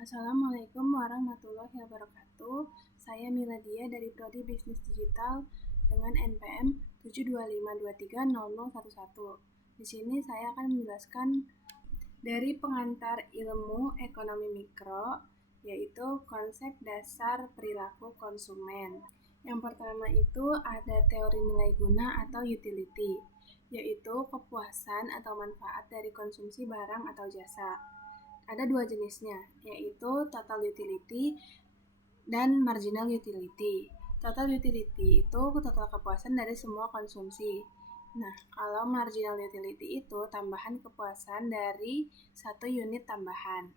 Assalamualaikum warahmatullahi wabarakatuh. Saya Miladia dari Prodi Bisnis Digital dengan NPM 725230011. Di sini saya akan menjelaskan dari pengantar ilmu ekonomi mikro, yaitu konsep dasar perilaku konsumen. Yang pertama itu ada teori nilai guna atau utility, yaitu kepuasan atau manfaat dari konsumsi barang atau jasa. Ada dua jenisnya, yaitu total utility dan marginal utility. Total utility itu total kepuasan dari semua konsumsi. Nah, kalau marginal utility itu tambahan kepuasan dari satu unit tambahan.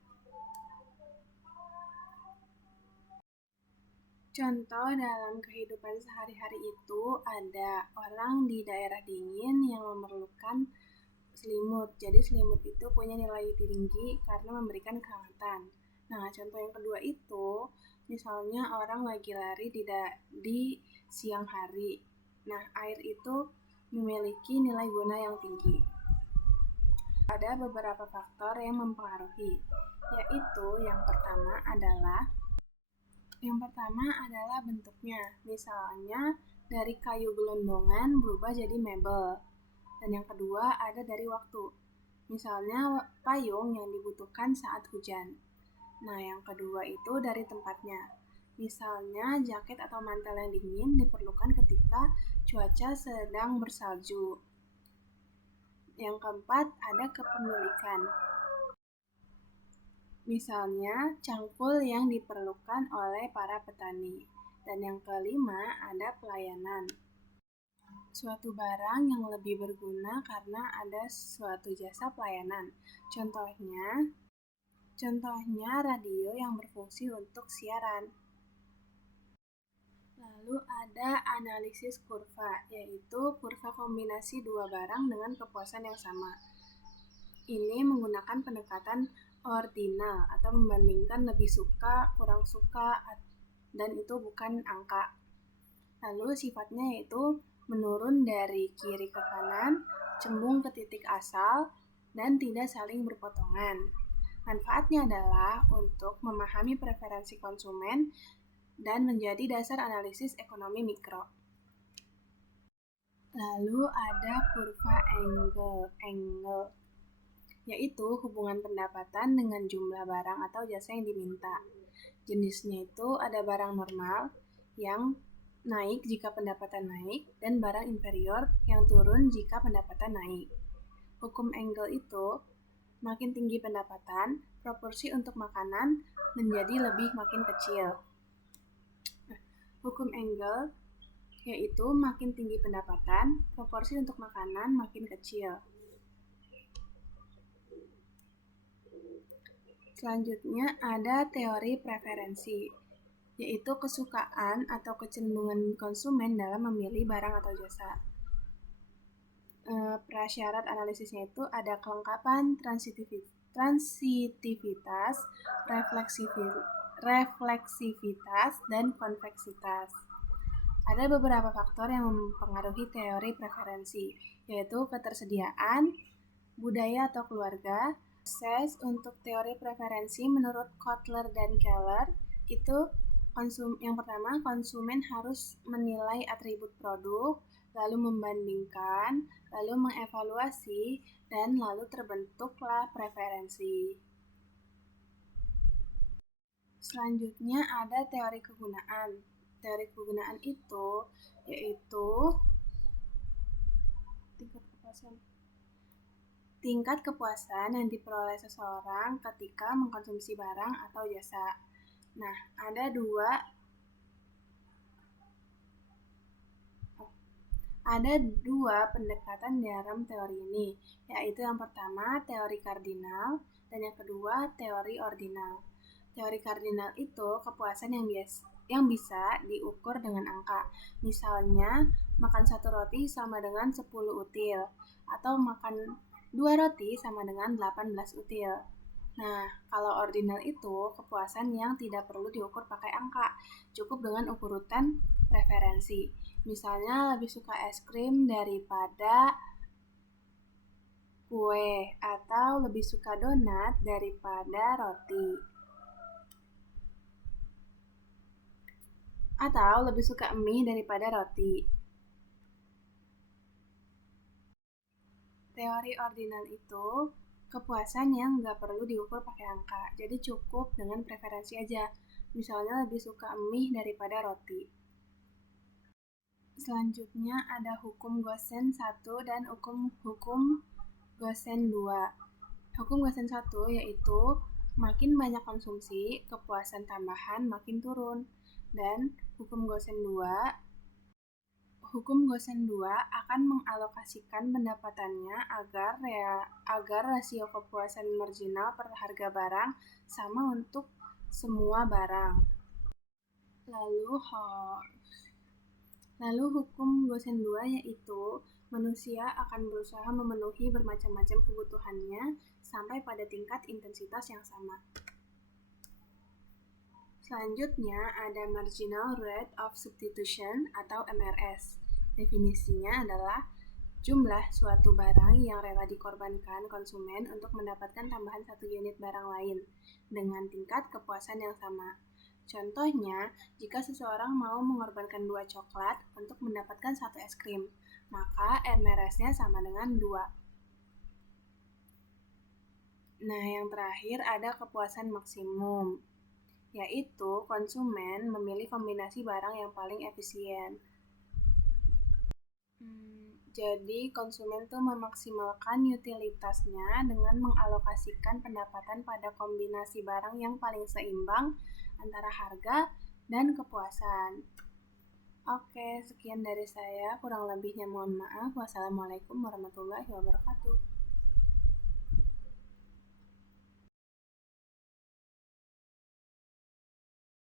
Contoh dalam kehidupan sehari-hari itu ada orang di daerah dingin yang memerlukan selimut. Jadi selimut itu punya nilai tinggi karena memberikan kehangatan. Nah, contoh yang kedua itu misalnya orang lagi lari di siang hari. Nah, air itu memiliki nilai guna yang tinggi. Ada beberapa faktor yang mempengaruhi, yaitu yang pertama adalah bentuknya. Misalnya dari kayu gelondongan berubah jadi mebel. Dan yang kedua ada dari waktu. Misalnya payung yang dibutuhkan saat hujan. Nah, yang kedua itu dari tempatnya. Misalnya jaket atau mantel yang dingin diperlukan ketika cuaca sedang bersalju. Yang keempat ada kepemilikan. Misalnya cangkul yang diperlukan oleh para petani. Dan yang kelima ada pelayanan. Suatu barang yang lebih berguna karena ada suatu jasa pelayanan. Contohnya radio yang berfungsi untuk siaran. Lalu ada analisis kurva, yaitu kurva kombinasi dua barang dengan kepuasan yang sama. Ini menggunakan pendekatan ordinal atau membandingkan lebih suka, kurang suka, dan itu bukan angka. Lalu sifatnya yaitu menurun dari kiri ke kanan, cembung ke titik asal, dan tidak saling berpotongan. Manfaatnya adalah untuk memahami preferensi konsumen dan menjadi dasar analisis ekonomi mikro. Lalu ada kurva angle, yaitu hubungan pendapatan dengan jumlah barang atau jasa yang diminta. Jenisnya itu ada barang normal yang naik jika pendapatan naik, dan barang inferior yang turun jika pendapatan naik. Hukum Engel itu, makin tinggi pendapatan, proporsi untuk makanan menjadi makin kecil. Hukum Engel yaitu makin tinggi pendapatan, proporsi untuk makanan makin kecil. Selanjutnya ada teori preferensi, yaitu kesukaan atau kecenderungan konsumen dalam memilih barang atau jasa. Prasyarat analisisnya itu ada kelengkapan, transitivitas, refleksivitas, dan konveksitas. Ada beberapa faktor yang mempengaruhi teori preferensi, yaitu ketersediaan, budaya atau keluarga. Proses untuk teori preferensi menurut Kotler dan Keller itu yang pertama, konsumen harus menilai atribut produk, lalu membandingkan, lalu mengevaluasi, dan lalu terbentuklah preferensi. Selanjutnya ada teori kegunaan. Teori kegunaan itu yaitu tingkat kepuasan yang diperoleh seseorang ketika mengkonsumsi barang atau jasa. Nah, ada dua pendekatan dalam teori ini, yaitu yang pertama teori kardinal dan yang kedua teori ordinal. Teori kardinal itu kepuasan yang bisa diukur dengan angka. Misalnya, makan 1 roti sama dengan 10 util, atau makan 2 roti sama dengan 18 util. Nah, kalau ordinal itu kepuasan yang tidak perlu diukur pakai angka, cukup dengan urutan preferensi. Misalnya lebih suka es krim daripada kue, atau lebih suka donat daripada roti. Atau lebih suka mie daripada roti? Teori ordinal itu kepuasan yang nggak perlu diukur pakai angka, jadi cukup dengan preferensi aja. Misalnya lebih suka mie daripada roti. Selanjutnya ada hukum Gosen 1 dan hukum Gosen 2. Hukum Gosen 1 yaitu makin banyak konsumsi, kepuasan tambahan makin turun. Dan hukum Gosen 2 akan mengalokasikan pendapatannya agar rasio kepuasan marginal per harga barang sama untuk semua barang. Lalu hukum Gosen 2 yaitu manusia akan berusaha memenuhi bermacam-macam kebutuhannya sampai pada tingkat intensitas yang sama. Selanjutnya ada Marginal Rate of Substitution atau MRS. Definisinya adalah jumlah suatu barang yang rela dikorbankan konsumen untuk mendapatkan tambahan 1 unit barang lain dengan tingkat kepuasan yang sama. Contohnya, jika seseorang mau mengorbankan 2 coklat untuk mendapatkan 1 es krim, maka MRS-nya sama dengan 2. Nah, yang terakhir ada kepuasan maksimum, yaitu konsumen memilih kombinasi barang yang paling efisien. Jadi, konsumen tuh memaksimalkan utilitasnya dengan mengalokasikan pendapatan pada kombinasi barang yang paling seimbang antara harga dan kepuasan. Oke, sekian dari saya. Kurang lebihnya mohon maaf. Wassalamualaikum warahmatullahi wabarakatuh.